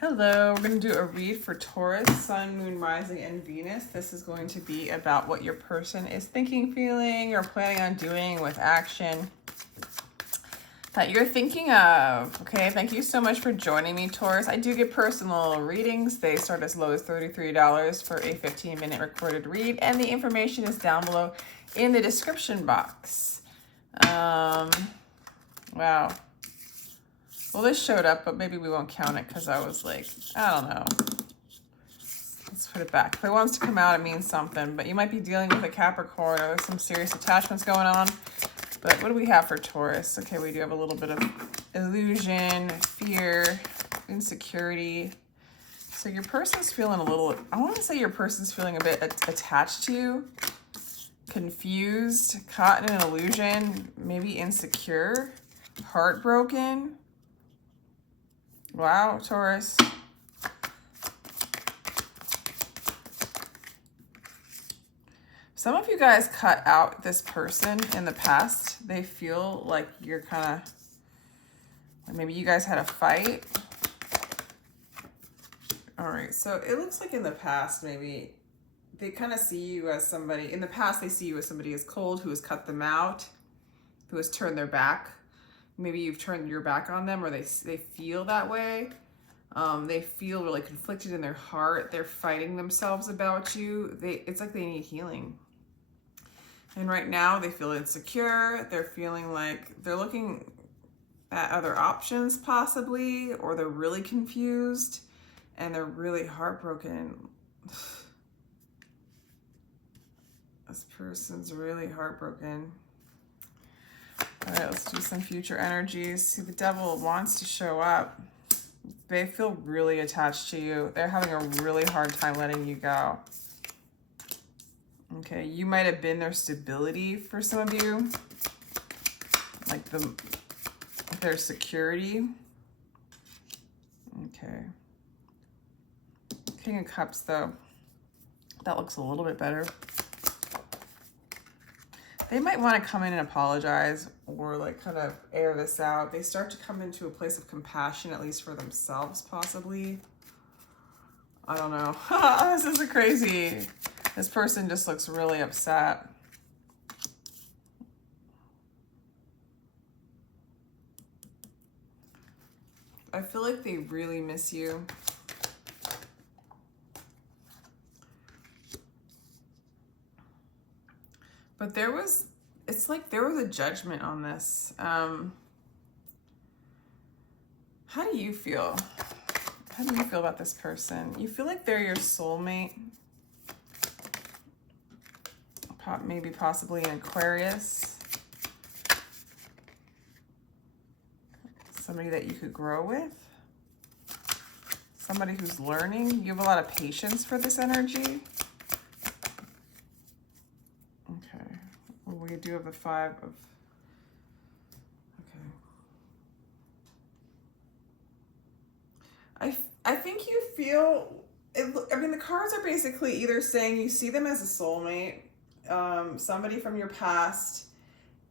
Hello, we're going to do a read for Taurus, Sun, Moon, Rising, and Venus. This is going to be about what your person is thinking, feeling, or planning on doing with action that you're thinking of. Okay, thank you so much for joining me, Taurus. I do get personal readings. They start as low as $33 for a 15-minute recorded read, and the information is down below in the description box. Wow. Well, this showed up, but maybe we won't count it because I was like, I don't know. Let's put it back. If it wants to come out, it means something. But you might be dealing with a Capricorn, or there's some serious attachments going on. But what do we have for Taurus? Okay, we do have a little bit of illusion, fear, insecurity. So your person's feeling a little, I want to say your person's feeling a bit attached to you, confused, caught in an illusion, maybe insecure, heartbroken. Wow, Taurus. Some of you guys cut out this person in the past. They feel like you're kind of, maybe you guys had a fight. All right, so it looks like in the past, maybe they kind of see you as somebody, in the past they see you as somebody as cold, who has cut them out, who has turned their back. Maybe you've turned your back on them, or they feel that way. They feel really conflicted in their heart. They're fighting themselves about you. It's like they need healing. And right now they feel insecure. They're feeling like they're looking at other options possibly, or they're really confused and they're really heartbroken. This person's really heartbroken. All right, let's do some future energies. See, the devil wants to show up. They feel really attached to you. They're having a really hard time letting you go. Okay, you might have been their stability for some of you. Like their security. Okay. King of Cups, though. That looks a little bit better. They might want to come in and apologize, or like kind of air this out. They start to come into a place of compassion, at least for themselves, possibly. I don't know. This is crazy. This person just looks really upset. I feel like they really miss you. But it's like there was a judgment on this. How do you feel? How do you feel about this person? You feel like they're your soulmate. Maybe possibly an Aquarius. Somebody that you could grow with. Somebody who's learning. You have a lot of patience for this energy. Okay. Well, we do have the 5 of... Okay. I think you feel... I mean, the cards are basically either saying you see them as a soulmate, somebody from your past.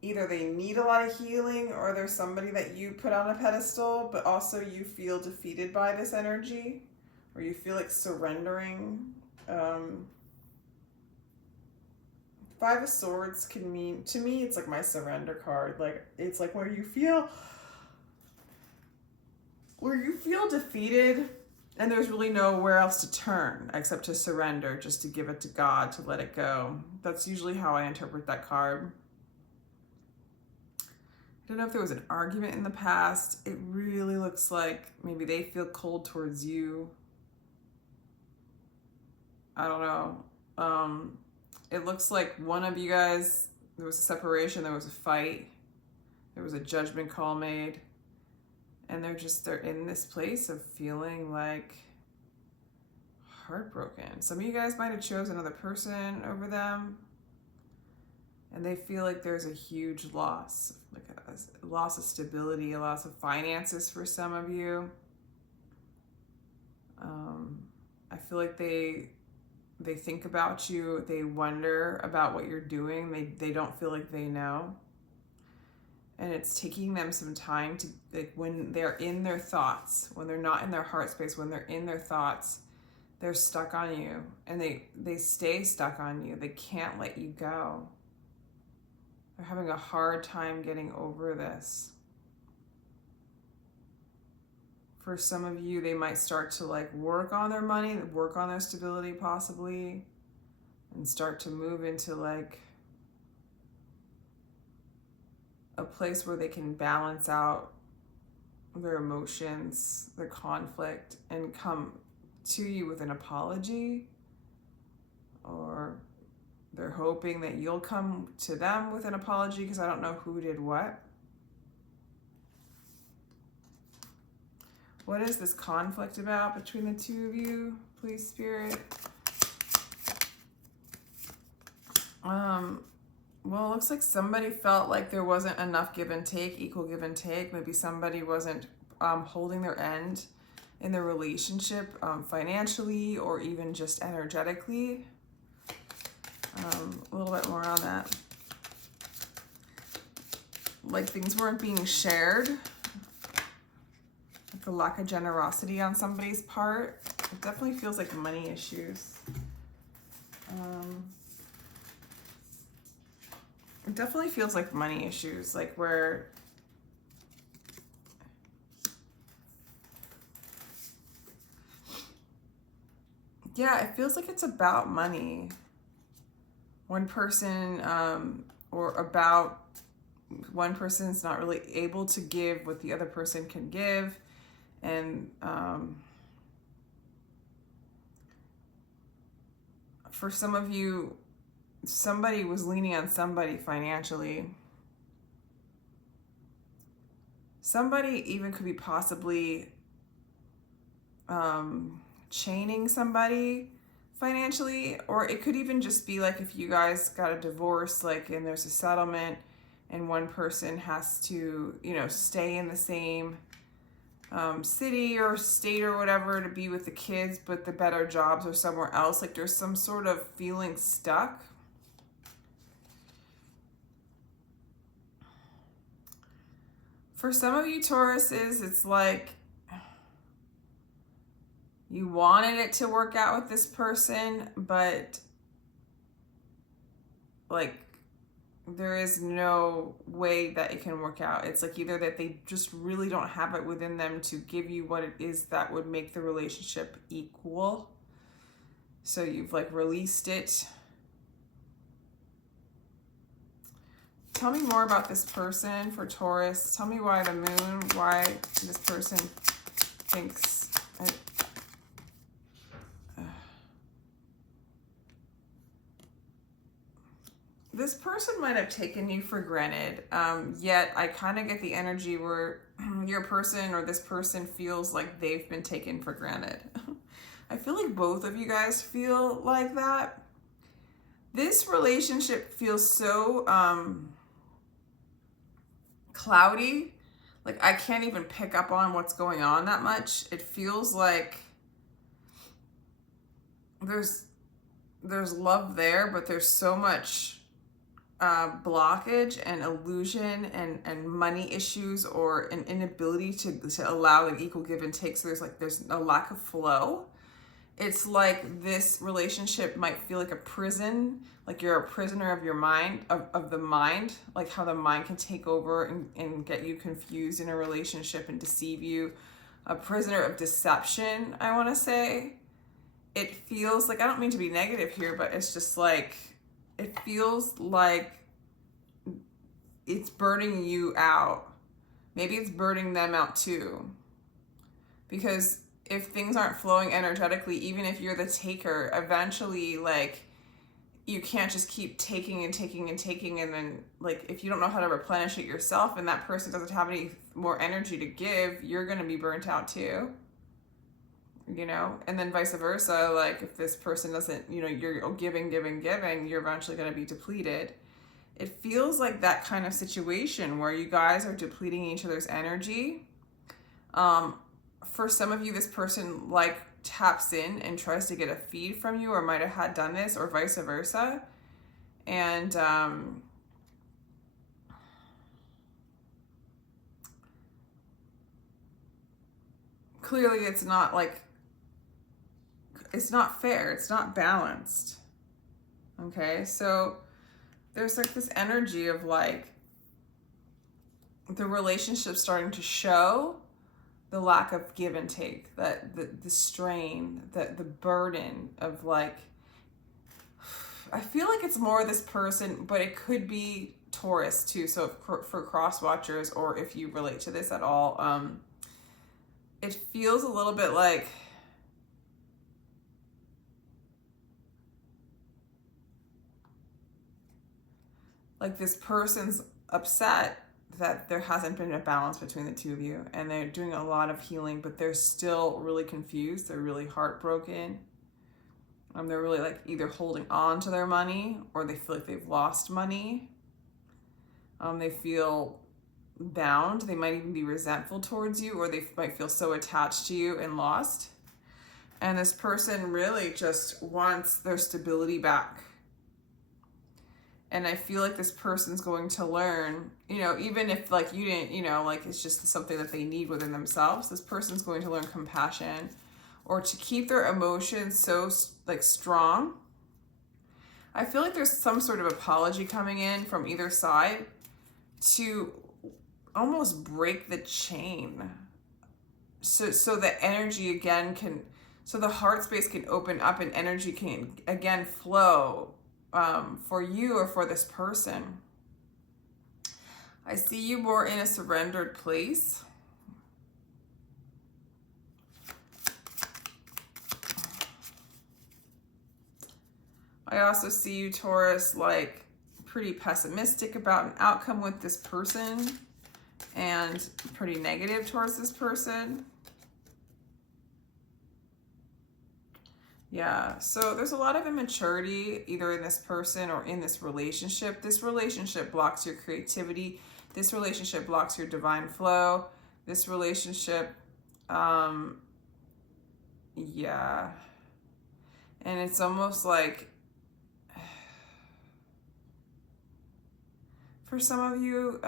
Either they need a lot of healing, or there's somebody that you put on a pedestal, but also you feel defeated by this energy, or you feel like surrendering. 5 of Swords can mean, to me, it's like my surrender card. Like, it's like where you feel defeated, and there's really nowhere else to turn except to surrender, just to give it to God, to let it go. That's usually how I interpret that card. I don't know if there was an argument in the past. It really looks like maybe they feel cold towards you. I don't know. It looks like one of you guys, there was a separation, there was a fight, there was a judgment call made, and they're in this place of feeling like heartbroken. Some of you guys might have chosen another person over them, and they feel like there's a huge loss, like a loss of stability, a loss of finances for some of you. I feel like they think about you, they wonder about what you're doing, they don't feel like they know. And it's taking them some time to, like, when they're in their thoughts, when they're not in their heart space, when they're in their thoughts, they're stuck on you, and they stay stuck on you. They can't let you go. They're having a hard time getting over this. For some of you, they might start to like work on their money, work on their stability possibly, and start to move into like a place where they can balance out their emotions, their conflict, and come to you with an apology, or they're hoping that you'll come to them with an apology, because I don't know who did what. What is this conflict about between the two of you, please, Spirit? Well, it looks like somebody felt like there wasn't enough give and take, equal give and take. Maybe somebody wasn't holding their end in the relationship financially, or even just energetically. A little bit more on that. Like things weren't being shared. Like a lack of generosity on somebody's part. It definitely feels like money issues. It definitely feels like money issues, like where yeah, it feels like it's about money. One person, or about one person's not really able to give what the other person can give. And for some of you, somebody was leaning on somebody financially. Somebody even could be possibly chaining somebody financially, or it could even just be like if you guys got a divorce, like, and there's a settlement, and one person has to, you know, stay in the same city or state or whatever to be with the kids, but the better jobs are somewhere else. Like there's some sort of feeling stuck. For some of you Tauruses, it's like you wanted it to work out with this person, but like there is no way that it can work out. It's like either that they just really don't have it within them to give you what it is that would make the relationship equal. So you've like released it. Tell me more about this person for Taurus. Tell me why the moon, why this person thinks this person might have taken you for granted, yet I kind of get the energy where your person or this person feels like they've been taken for granted. I feel like both of you guys feel like that. This relationship feels so cloudy. Like I can't even pick up on what's going on that much. It feels like there's love there, but there's so much blockage and illusion and money issues, or an inability to allow an equal give and take. So there's a lack of flow. It's like this relationship might feel like a prison, like you're a prisoner of your mind, of the mind, like how the mind can take over and get you confused in a relationship and deceive you. A prisoner of deception, I want to say. It feels like, I don't mean to be negative here, but it's just like, it feels like it's burning you out. Maybe it's burning them out too. Because if things aren't flowing energetically, even if you're the taker, eventually, like, you can't just keep taking and taking and taking, and then, like, if you don't know how to replenish it yourself and that person doesn't have any more energy to give, you're going to be burnt out too. You know, and then vice versa. Like if this person doesn't, you know, you're giving, you're eventually going to be depleted. It feels like that kind of situation where you guys are depleting each other's energy. For some of you, this person like taps in and tries to get a feed from you, or might have had done this, or vice versa. And clearly it's not like, it's not fair. It's not balanced. Okay, so there's like this energy of like the relationship starting to show the lack of give and take, that the strain, the burden of like, I feel like it's more this person, but it could be Taurus too. So for cross watchers, or if you relate to this at all, it feels a little bit like this person's upset that there hasn't been a balance between the two of you, and they're doing a lot of healing, but they're still really confused. They're really heartbroken. They're really like either holding on to their money, or they feel like they've lost money. They feel bound. They might even be resentful towards you, or they might feel so attached to you and lost. And this person really just wants their stability back. And I feel like this person's going to learn, you know, even if like you didn't, you know, like it's just something that they need within themselves, this person's going to learn compassion, or to keep their emotions so like strong. I feel like there's some sort of apology coming in from either side to almost break the chain. So the energy again can, so the heart space can open up and energy can again flow for you or for this person. I see you more in a surrendered place. I also see you, Taurus, like pretty pessimistic about an outcome with this person and pretty negative towards this person. Yeah, so there's a lot of immaturity either in this person or in this relationship. This relationship blocks your creativity. This relationship blocks your divine flow. This relationship, yeah. And it's almost like, for some of you,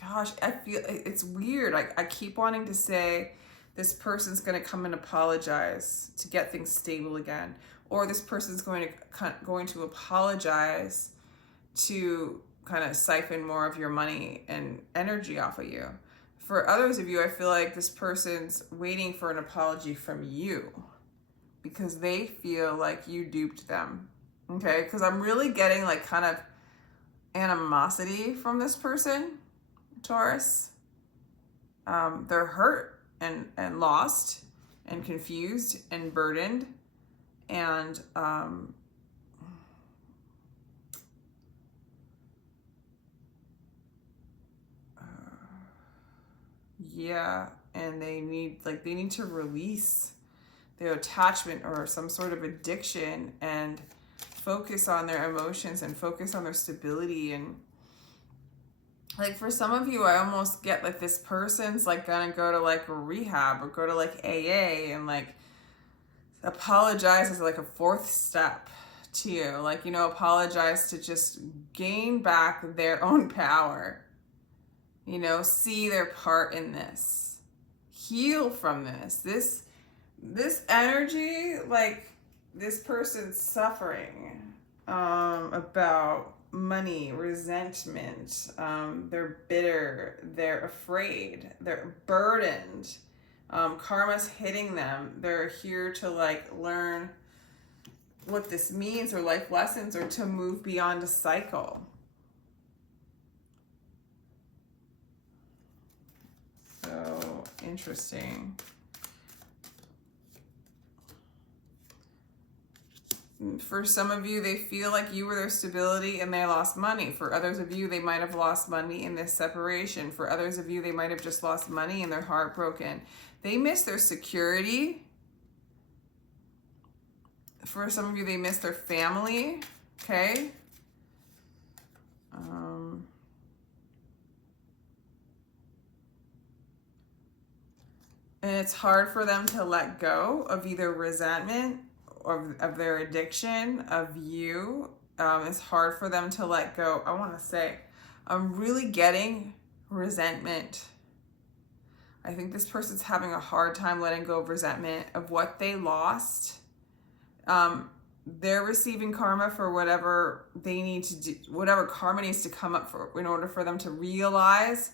gosh, I feel it's weird. I keep wanting to say, this person's going to come and apologize to get things stable again, or this person's going to apologize to kind of siphon more of your money and energy off of you. For others of you, I feel like this person's waiting for an apology from you because they feel like you duped them. Okay, because I'm really getting like kind of animosity from this person, Taurus. They're hurt and lost and confused and burdened, and yeah, and they need to release their attachment or some sort of addiction and focus on their emotions and focus on their stability. And like for some of you, I almost get like this person's like gonna go to like rehab or go to like AA and like apologize as like a fourth step to you. Like, you know, apologize to just gain back their own power. You know, see their part in this. Heal from this. This energy, like this person's suffering about money, resentment, they're bitter, they're afraid, they're burdened, karma's hitting them. They're here to like learn what this means, or life lessons, or to move beyond a cycle. So interesting. For some of you, they feel like you were their stability and they lost money. For others of you, they might have lost money in this separation. For others of you, they might have just lost money and they're heartbroken. They miss their security. For some of you, they miss their family, okay? And it's hard for them to let go of either resentment of their addiction, of you. It's hard for them to let go. I want to say, I'm really getting resentment. I think this person's having a hard time letting go of resentment of what they lost. They're receiving karma for whatever they need to do, whatever karma needs to come up for in order for them to realize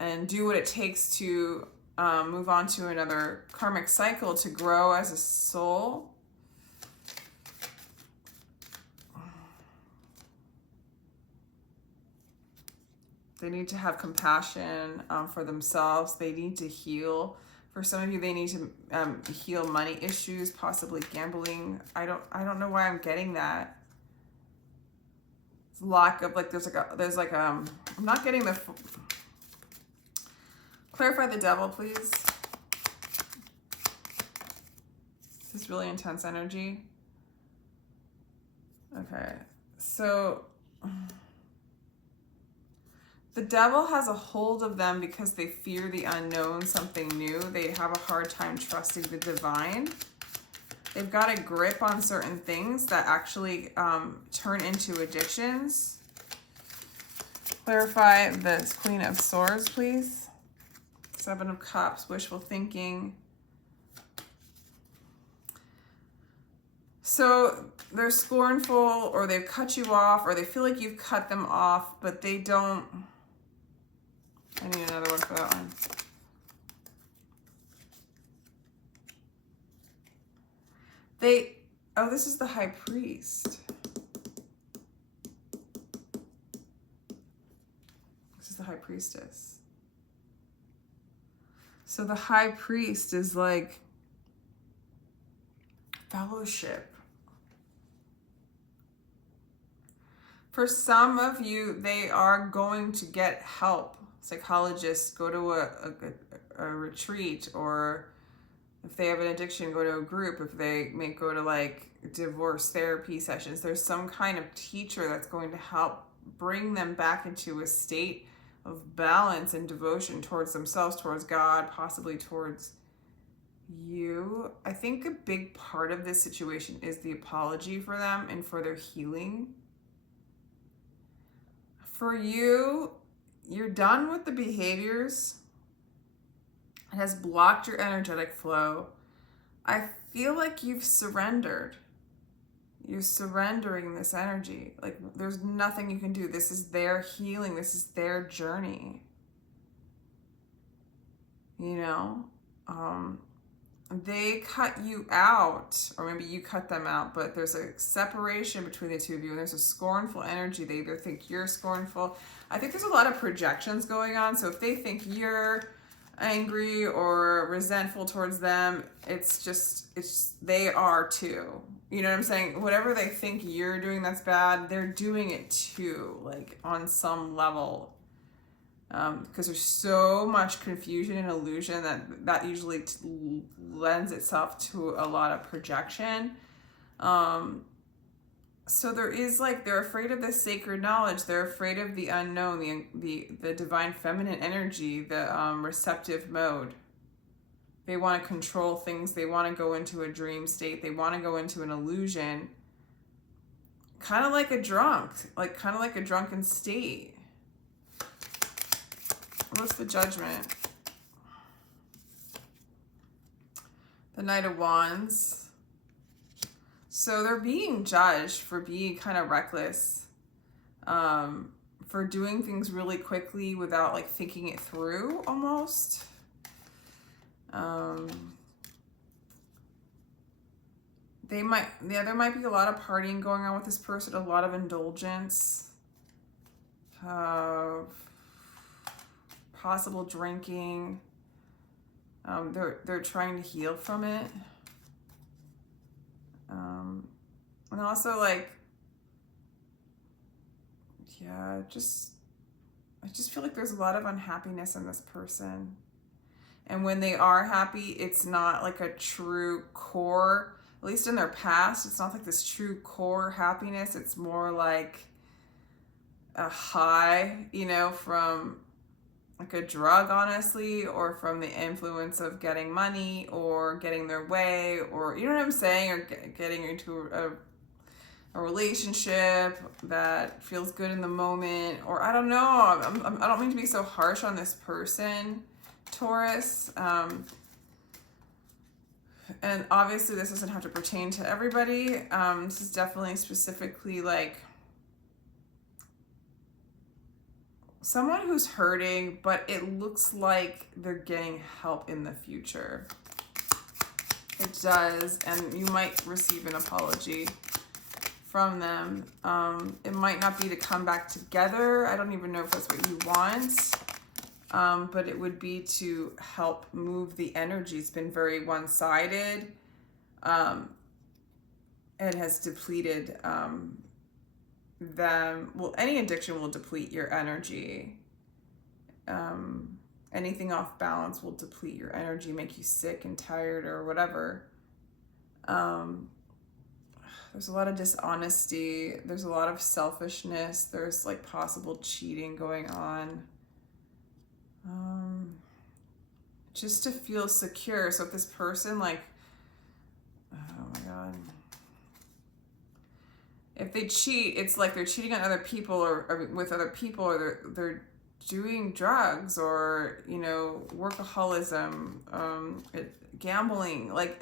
and do what it takes to move on to another karmic cycle, to grow as a soul. They need to have compassion for themselves. They need to heal. For some of you, they need to heal money issues, possibly gambling. I don't know why I'm getting that. It's lack of, like, I'm not getting the, clarify the devil, please. This is really intense energy. Okay, so the devil has a hold of them because they fear the unknown, something new. They have a hard time trusting the divine. They've got a grip on certain things that actually turn into addictions. Clarify the Queen of Swords, please. Seven of Cups, wishful thinking. So they're scornful, or they've cut you off, or they feel like you've cut them off, but they don't. I need another one for that one. Oh, this is the High Priest. This is the High Priestess. So the High Priest is like fellowship. For some of you, they are going to get help. Psychologists, go to a retreat, or if they have an addiction, go to a group. If they may go to like divorce therapy sessions, there's some kind of teacher that's going to help bring them back into a state of balance and devotion towards themselves, towards God, possibly towards you. I think a big part of this situation is the apology for them and for their healing. For you, you're done with the behaviors. It has blocked your energetic flow. I feel like you've surrendered. You're surrendering this energy. Like, there's nothing you can do. This is their healing. This is their journey. You know? They cut you out, or maybe you cut them out, but there's a separation between the two of you, and there's a scornful energy. They either think you're scornful. I think there's a lot of projections going on. So if they think you're angry or resentful towards them, it's they are too. You know what I'm saying? Whatever they think you're doing that's bad, they're doing it too, like on some level. Because there's so much confusion and illusion that usually lends itself to a lot of projection. So there is, like, they're afraid of the sacred knowledge. They're afraid of the unknown, the divine feminine energy, the receptive mode. They want to control things. They want to go into a dream state. They want to go into an illusion. Kind of like a drunk, kind of like a drunken state. What's the Judgment? The Knight of Wands. So they're being judged for being kind of reckless, for doing things really quickly without like thinking it through almost. There might be a lot of partying going on with this person, a lot of indulgence, possible drinking. They're trying to heal from it. And also, like, yeah, I just feel like there's a lot of unhappiness in this person. And when they are happy, it's not like a true core, at least in their past, it's not like this true core happiness. It's more like a high, you know, from like a drug, honestly, or from the influence of getting money or getting their way, or, you know what I'm saying, or getting into a relationship that feels good in the moment, or I don't know. I don't mean to be so harsh on this person. Taurus. And obviously this doesn't have to pertain to everybody. This is definitely specifically like someone who's hurting, but it looks like they're getting help in the future. It does, and you might receive an apology from them. It might not be to come back together. I don't even know if that's what you want. But it would be to help move the energy. It's been very one-sided. It has depleted them. Well, any addiction will deplete your energy. Anything off balance will deplete your energy, make you sick and tired or whatever. There's a lot of dishonesty. There's a lot of selfishness. There's like possible cheating going on. Just to feel secure. So if this person like, oh my God. If they cheat, it's like they're cheating on other people or with other people, or they're doing drugs, or, you know, workaholism, gambling, like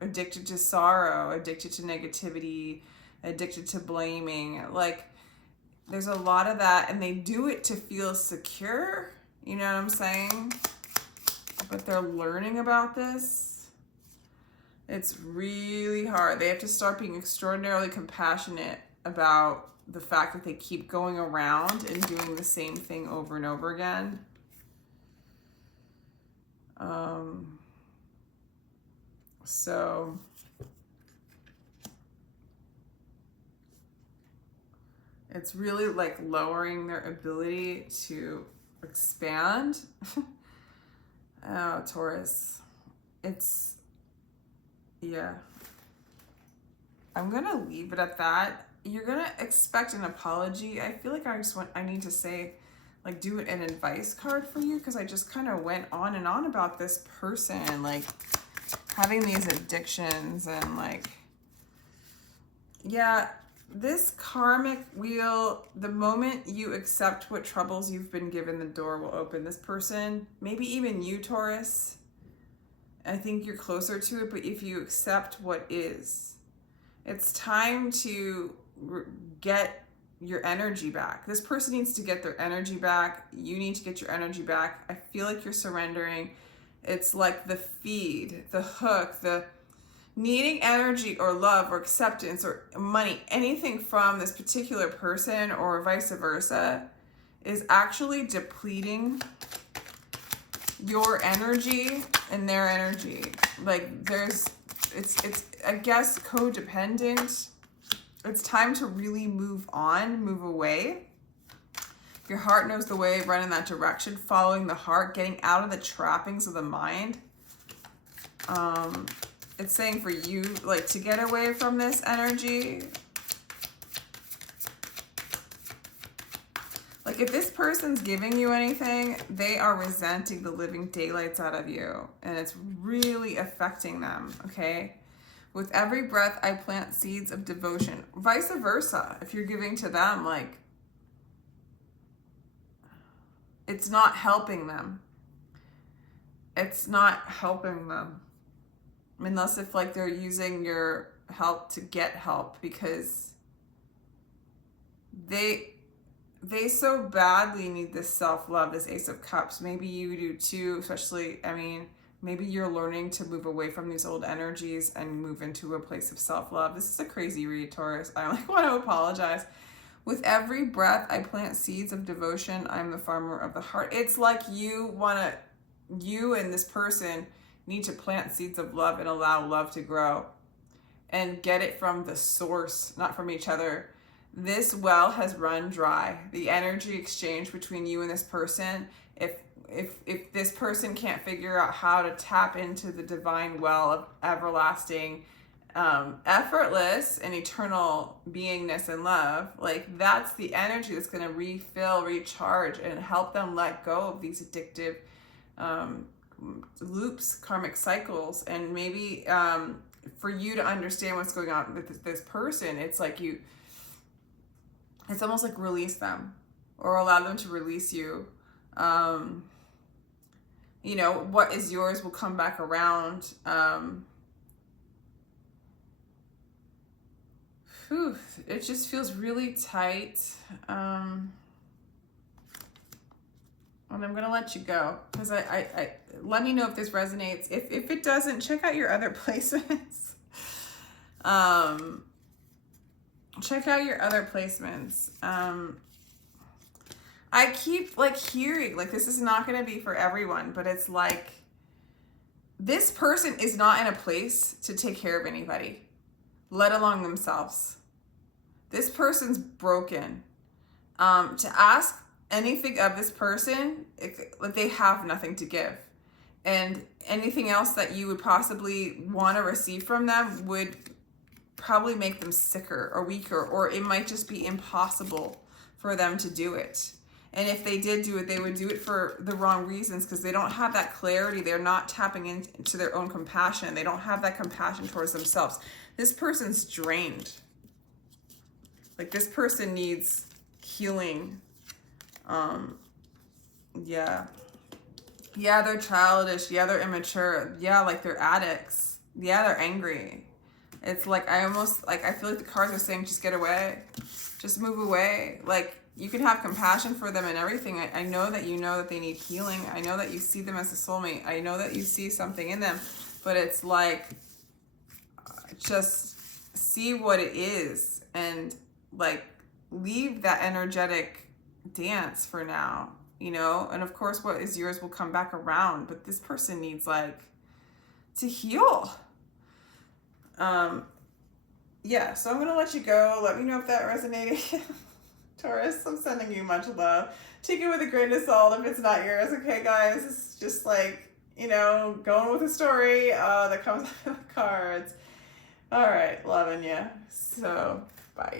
addicted to sorrow, addicted to negativity, addicted to blaming. Like there's a lot of that, and they do it to feel secure. You know what I'm saying? But they're learning about this. It's really hard. They have to start being extraordinarily compassionate about the fact that they keep going around and doing the same thing over and over again. So it's really like lowering their ability to expand. Oh, Taurus. It's, yeah. I'm gonna leave it at that. You're gonna expect an apology. I feel like I need to say, like, do an advice card for you, because I just kind of went on and on about this person, like having these addictions and like, yeah, this karmic wheel, the moment you accept what troubles you've been given, the door will open. This person, maybe even you, Taurus, I think you're closer to it, but if you accept what is, it's time to get your energy back. This person needs to get their energy back. You need to get your energy back. I feel like you're surrendering. It's like the feed, the hook, the needing energy or love or acceptance or money, anything from this particular person or vice versa, is actually depleting your energy and their energy. Like it's I guess codependent. It's time to really move on, move away. Your heart knows the way, run in that direction, following the heart, getting out of the trappings of the mind. It's saying for you, like, to get away from this energy. Like, if this person's giving you anything, they are resenting the living daylights out of you. And it's really affecting them, okay? With every breath, I plant seeds of devotion. Vice versa. If you're giving to them, like, it's not helping them. It's not helping them. Unless if, like, they're using your help to get help, because they so badly need this self-love, this Ace of Cups. Maybe you do too, especially, I mean, maybe you're learning to move away from these old energies and move into a place of self-love. This is a crazy read, Taurus. I like want to apologize. With every breath, I plant seeds of devotion. I'm the farmer of the heart. It's like you and this person need to plant seeds of love and allow love to grow and get it from the source, not from each other. This well has run dry. The energy exchange between you and this person, if this person can't figure out how to tap into the divine well of everlasting, effortless and eternal beingness and love, like, that's the energy that's going to refill, recharge, and help them let go of these addictive loops, karmic cycles. And maybe for you to understand what's going on with this person, it's like it's almost like release them, or allow them to release you. You know, what is yours will come back around. It just feels really tight. And I'm gonna let you go because I let me know if this resonates. If it doesn't, check out your other placements. Check out your other placements. I keep like hearing, like, this is not gonna be for everyone, but it's like this person is not in a place to take care of anybody, let alone themselves. This person's broken. To ask anything of this person, like, they have nothing to give. And anything else that you would possibly want to receive from them would probably make them sicker or weaker, or it might just be impossible for them to do it. And if they did do it, they would do it for the wrong reasons because they don't have that clarity. They're not tapping into their own compassion. They don't have that compassion towards themselves. This person's drained. Like, this person needs healing. Yeah. Yeah, they're childish. Yeah, they're immature. Yeah, like, they're addicts. Yeah, they're angry. It's like, I feel like the cards are saying, just get away. Just move away. Like, you can have compassion for them and everything. I know that you know that they need healing. I know that you see them as a soulmate. I know that you see something in them. But it's like, just see what it is and, like, leave that energetic dance for now, you know? And of course, what is yours will come back around. But this person needs, like, to heal. Yeah, so I'm going to let you go. Let me know if that resonated. Taurus, I'm sending you much love. Take it with a grain of salt if it's not yours, okay, guys? It's just like, you know, going with a story that comes out of the cards. All right, loving you. So, bye.